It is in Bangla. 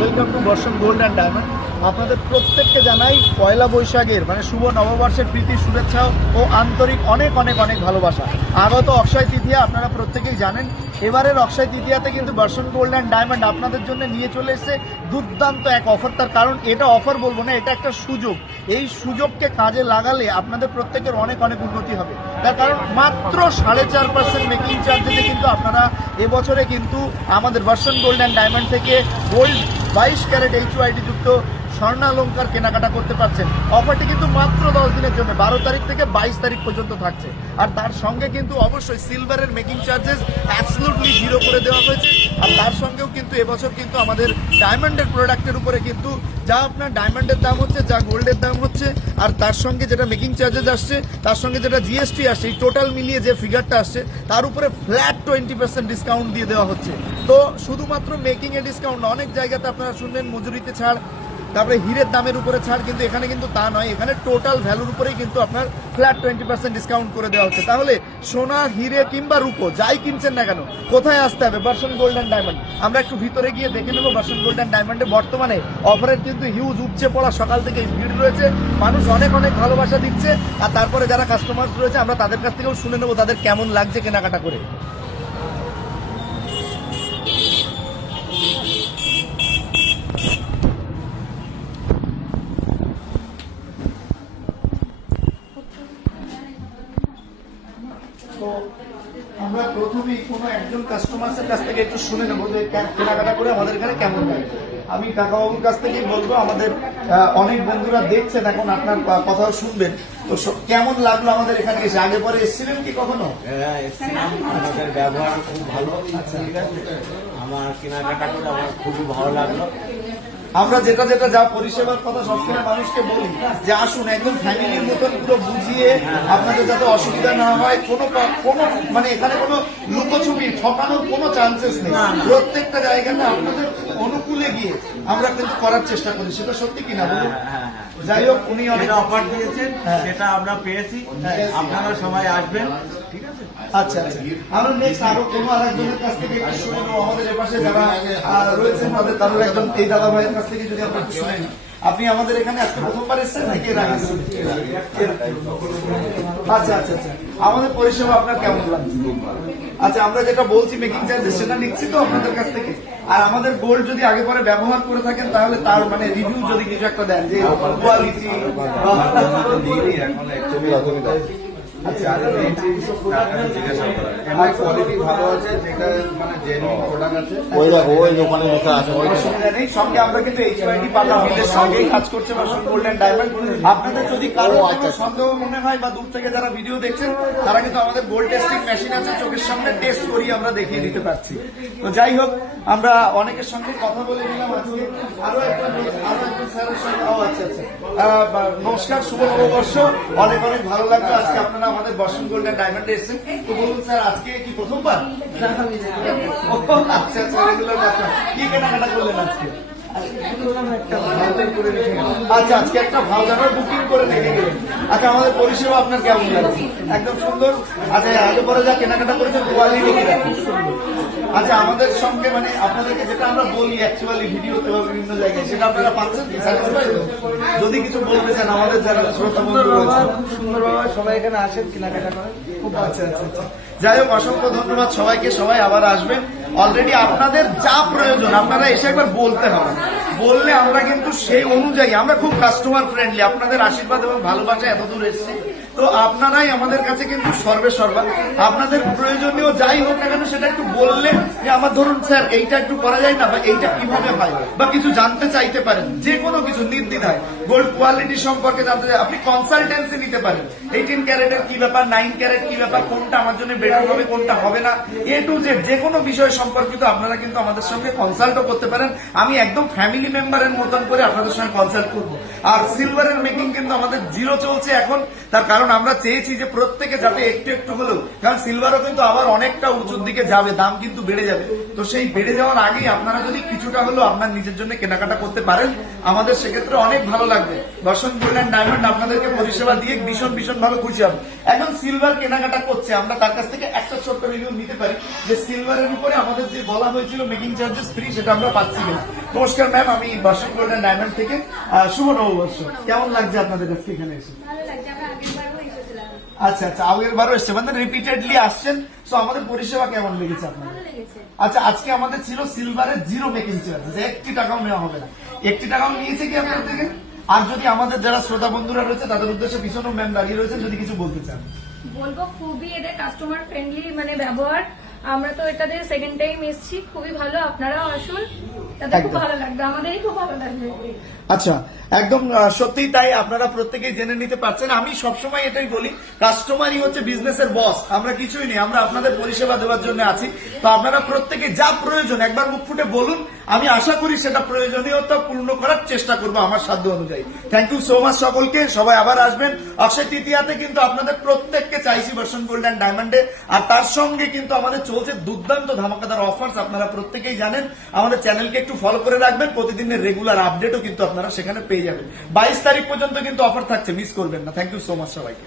ওয়েলকাম টু বর্ষণ গোল্ড অ্যান্ড ডায়মন্ড। আপনাদের প্রত্যেককে জানাই পয়লা বৈশাখের শুভ নববর্ষের প্রীতি শুভেচ্ছা ও আন্তরিক অনেক অনেক অনেক ভালোবাসা। আগত অক্ষয় তৃতীয়া আপনারা প্রত্যেকেই জানেন। এবারের অক্ষয় তৃতীয়াতে কিন্তু বর্ষণ গোল্ড অ্যান্ড ডায়মন্ড আপনাদের জন্য নিয়ে চলে এসেছে দুর্দান্ত এক অফার। তার কারণ এটা অফার বলবো না, এটা একটা সুযোগ। এই সুযোগকে কাজে লাগালে আপনাদের প্রত্যেকের অনেক অনেক উন্নতি হবে। তার কারণ মাত্র 4.5% মেকিং চার্জেতে কিন্তু আপনারা এবছরে কিন্তু আমাদের বর্ষণ গোল্ড অ্যান্ড ডায়মন্ড থেকে গোল্ড 22 ক্যারেট HYD যুক্ত স্বর্ণালঙ্কার কেনাকাটা করতে পারছেন। অফারটি কিন্তু মাত্র 10 দিনের জন্য 12 তারিখ থেকে 22 তারিখ পর্যন্ত থাকছে। আর তার সঙ্গে কিন্তু অবশ্যই সিলভারের মেকিং চার্জেস অ্যাবসলিউটলি 0 করে দেওয়া হয়েছে। আর তার সঙ্গেও কিন্তু এবছর কিন্তু আমাদের ডায়মন্ডের প্রোডাক্টের উপরে কিন্তু যা আপনার ডায়মন্ডের দাম হচ্ছে, যা গোল্ডের দাম হচ্ছে, আর তার সঙ্গে যেটা মেকিং চার্জেস আসছে, তার সঙ্গে যেটা জিএসটি আসছে, এই টোটাল মিলিয়ে যে ফিগারটা আসছে তার উপরে ফ্ল্যাট 20% ডিসকাউন্ট দিয়ে দেওয়া হচ্ছে। তো শুধুমাত্র মেকিংয়ে ডিসকাউন্ট না, অনেক জায়গাতে আপনারা শুনবেন মজুরিতে ছাড়, তারপরে হীরের দামের উপরে ছাড়, কিন্তু এখানে কিন্তু তা নয়। এখানে টোটাল ভ্যালুর উপরেই কিন্তু আপনার ফ্ল্যাট 20% ডিসকাউন্ট করে দেওয়া হচ্ছে। তাহলে সোনা, হীরে কিংবা রূপো যাই কিনছেন না কেন, কোথায় আসতে হবে? বর্ষণ গোল্ড অ্যান্ড ডায়মন্ড। আমরা একটু ভিতরে গিয়ে দেখে নেবো বর্ষণ গোল্ড অ্যান্ড ডায়মন্ডে বর্তমানে অফারের কিন্তু হিউজ উপচে পড়া সকাল থেকে ভিড় রয়েছে, মানুষ অনেক অনেক ভালোবাসা দিচ্ছে। আর তারপরে যারা কাস্টমার রয়েছে আমরা তাদের কাছ থেকেও শুনে নেবো তাদের কেমন লাগছে কেনাকাটা করে। তো আমরা প্রথমেই কোনো একজন কাস্টমারের কাছ থেকে একটু শুনে নেবো যে কেনাকাটা করে আমাদের এখানে কেমন লাগে। আমি কাকাবাবুর কাছ থেকেই বলবো, আমাদের অনেক বন্ধুরা দেখছেন এখন, আপনার কথাও শুনবেন। তো কেমন লাগলো আমাদের এখানে এসে? আগে পরে এসেছিলেন কি কখনো? এসেছিলাম, আমাদের ব্যবহার খুব ভালো। আচ্ছা, ঠিক আছে, আমার কেনাকাটা করে আমার খুবই ভালো লাগলো। আমরা যেটা যেটা যা পরিষেবার কথা সবসময় মানুষকে বলি যে আসুন একদম ফ্যামিলির মতন পুরো বুঝিয়ে, আপনাদের যাতে অসুবিধা না হয়, কোনো মানে এখানে কোনো লুকোছুপি ঠকানোর কোনো চান্সেস নেই। প্রত্যেকটা জায়গাতে আপনাদের অনুকূলে গিয়ে আমরা কিন্তু করার চেষ্টা করি, সেটা সত্যি কিনা বলুন? যাই হোক, উনি অনেক অফার দিয়েছেন, সেটা আমরা পেয়েছি। আপনারা সবাই আসবেন, ঠিক আছে? আচ্ছা আচ্ছা, আমরা নেক্সট আরো কোনো আরেকজনের কাছ থেকে একটু শুনে নেবো। আমাদের এপাশে যারা রয়েছেন তাদের কারোর একজন এই দাদা ভাইয়ের কাছ থেকে যদি আমরা একটু শুনে নিই। আপনি আমাদের এখানে আজকে প্রথমবার এসেছেন নাকি এর আগে? আচ্ছা আচ্ছা আচ্ছা, আমাদের পরিষেবা আপনার কেমন লাগছে? আচ্ছা, আমরা যেটা বলছি মেকিং চার্জেস সেটা নিচ্ছি তো আপনাদের কাছ থেকে। আর আমাদের গোল্ড যদি আগে পরে ব্যবহার করে থাকেন তাহলে তার মানে রিভিউ যদি কিছু একটা দেন যে কোয়ালিটি। সঙ্গে আমরা কিন্তু HYD পাতা মিলের সঙ্গেই কাজ করছে বর্ষণ গোল্ড অ্যান্ড ডায়মন্ড। আপনাদের যদি কারো সন্দেহ মনে হয় বা দূর থেকে যারা ভিডিও দেখছেন তারা কিন্তু আমাদের গোল্ড টেস্টিং মেশিন আছে, চোখের সামনে টেস্ট করি আমরা দেখিয়ে দিতে পারছি। তো যাই হোক, আমরা অনেকের সঙ্গে কথা বলে নিলাম আজকে। আরো একজন স্যারের সঙ্গে। আচ্ছা আচ্ছা, নমস্কার, শুভ নববর্ষ। অনেক অনেক ভালো লাগলো আজকে আপনারা আমাদের বর্ষণ গোল্ড অ্যান্ড ডায়মন্ডে এসেছেন। তো বলুন স্যার, আজকে কি প্রথমবার? আচ্ছা আচ্ছা, রেগুলার কাস্টমার। কি কেনাকাটা করলেন আজকে? আচ্ছা, আজকে একটা ভাউজারের বুকিং করে রেখে গেলেন। আচ্ছা, আমাদের পরিষেবা আপনার কেমন লাগছে? একদম সুন্দর। আচ্ছা, আগে পরে যা কেনাকাটা করেছেন কোয়ালিটি কি রাখেন? আচ্ছা, আমাদের সঙ্গে মানে আপনাদেরকে যেটা আমরা বলি অ্যাকচুয়ালি ভিডিওতে বা বিভিন্ন জায়গায়, সেটা আপনারা পাচ্ছেন কি? যদি কিছু বলতে চান আমাদের যারা শ্রোতা বন্ধু রয়েছে। খুব সুন্দরভাবে সবাই এখানে আসেন, কেনাকাটা করেন। খুব আচ্ছা আচ্ছা আচ্ছা, যাই হোক, অসংখ্য ধন্যবাদ সবাইকে। সবাই আবার আসবেন। অলরেডি আপনাদের যা প্রয়োজন আপনারা এসে একবার বলতে হবে, বললে আমরা কিন্তু সেই অনুযায়ী, আমরা খুব কাস্টমার ফ্রেন্ডলি, আপনাদের আশীর্বাদ এবং ভালোবাসা এতদূর এসেছি। তো আপনারাই আমাদের কাছে কিন্তু সর্বে সর্বা। আপনাদের প্রয়োজনীয় যাই হোক না কেন সেটা একটু বললে যে আমার ধরুন স্যার এইটা একটু করা যায় না, বা এইটা কিভাবে হয়, বা কিছু জানতে চাইতে পারেন, যে কোনো কিছু নির্দ্বিধায় গোল্ড কোয়ালিটি সম্পর্কে জানতে চাই, আপনি কনসালটেন্সি নিতে পারেন। 18 ক্যারেটের কি ব্যাপার, 9 ক্যারেট কি ব্যাপার, কোনটা আমার জন্য বেটার হবে, কোনটা হবে না, A to Z যে কোনো বিষয় সম্পর্কিত আপনারা কিন্তু আমাদের সঙ্গে কনসাল্টও করতে পারেন। আমি একদম ফ্যামিলি মেম্বারের মতন করে আপনাদের সঙ্গে কনসাল্ট করবো। আর সিলভারের মেকিং কিন্তু আমাদের 0 চলছে এখন, তার কারণ আমরা চেয়েছি যে প্রত্যেকে যাতে একটু একটু হলেও, কারণ সিলভারও কিন্তু আবার অনেকটা উঁচুর দিকে যাবে, দাম কিন্তু বেড়ে যাবে। তো সেই বেড়ে যাওয়ার আগেই আপনারা যদি কিছুটা হলেও আপনার নিজের জন্য কেনাকাটা করতে পারেন আমাদের সেক্ষেত্রে অনেক ভালো লাগবে। বর্ষণ গোল্ড অ্যান্ড ডায়মন্ড আপনাদেরকে পরিষেবা দিয়ে ভীষণ ভীষণ ভীষণ ভালো খুশি হবে। এখন সিলভার কেনাকাটা করছে, আমরা তার কাছ থেকে একটা ছোট্ট রিভিউ নিতে পারি যে সিলভারের উপরে আমাদের যে বলা হয়েছিল মেকিং চার্জেস ফ্রি, সেটা আমরা পাচ্ছি কিনা। নমস্কার ম্যাম, আমি বর্ষণ গোল্ড অ্যান্ড ডায়মন্ড থেকে। শুভ নববর্ষ, কেমন লাগছে আপনাদের কাছে এখানে এসে? ভালো লাগছে, আমরা আগের বারও এসেছিলাম। আচ্ছা আচ্ছা, আগের বারও এসছে, মানে রিপিটেডলি আসছেন। তো আমাদের পরিষেবা কেমন লেগেছে আপনাদের? ভালো লেগেছে। আচ্ছা, আজকে আমাদের ছিল সিলভারের জিরো মেকিং চার্জেস, 1 টাকাও নেওয়া হবে না। 1 টাকাও নিয়েছে কি আপনার থেকে? আর যদি আমাদের যারা শ্রোতা বন্ধুরা রয়েছে তাদের উদ্দেশ্যে পিছনেও ম্যাম দাঁড়িয়ে রয়েছেন, যদি কিছু বলতে চান। বলবো খুবই এদের কাস্টমার ফ্রেন্ডলি মানে ব্যবহার। আমরা তো এটাতে সেকেন্ড টাইম এসেছি, খুবই ভালো। আপনারাও আসুন, তাতে খুব একদম। ভালো লাগবে, আমাদেরই খুব ভালো লাগবে। আচ্ছা, একদম সত্যি তাই। আপনারা প্রত্যেকেই জেনে নিতে পারছেন। আমি সবসময় এটাই বলি, কাস্টমারই হচ্ছে বিজনেসের বস, আমরা কিছুই নেই, আমরা আপনাদের পরিষেবা দেওয়ার জন্য আছি। তো আপনারা প্রত্যেকে যা প্রয়োজন একবার মুখ ফুটে বলুন, আমি আশা করি সেটা প্রয়োজনীয়তা পূর্ণ করার চেষ্টা করবো আমার সাধ্য অনুযায়ী। থ্যাংক ইউ সো মাচ সকলকে, সবাই আবার আসবেন। অক্ষয় তৃতীয়াতে কিন্তু আপনাদের প্রত্যেককে চাইছি বর্ষণ গোল্ড অ্যান্ড ডায়মন্ডে। আর তার সঙ্গে কিন্তু আমাদের চলছে দুর্দান্ত ধামাকাদার অফার্স, আপনারা প্রত্যেকেই জানেন। আমাদের চ্যানেলকে একটু ফলো করে রাখবেন, প্রতিদিনের রেগুলার আপডেটও কিন্তু আপনারা সেখানে পেয়ে যাবেন। 22 তারিখ পর্যন্ত কিন্তু অফার থাকছে, মিস করবেন না। থ্যাংক ইউ সো মাচ সবাইকে।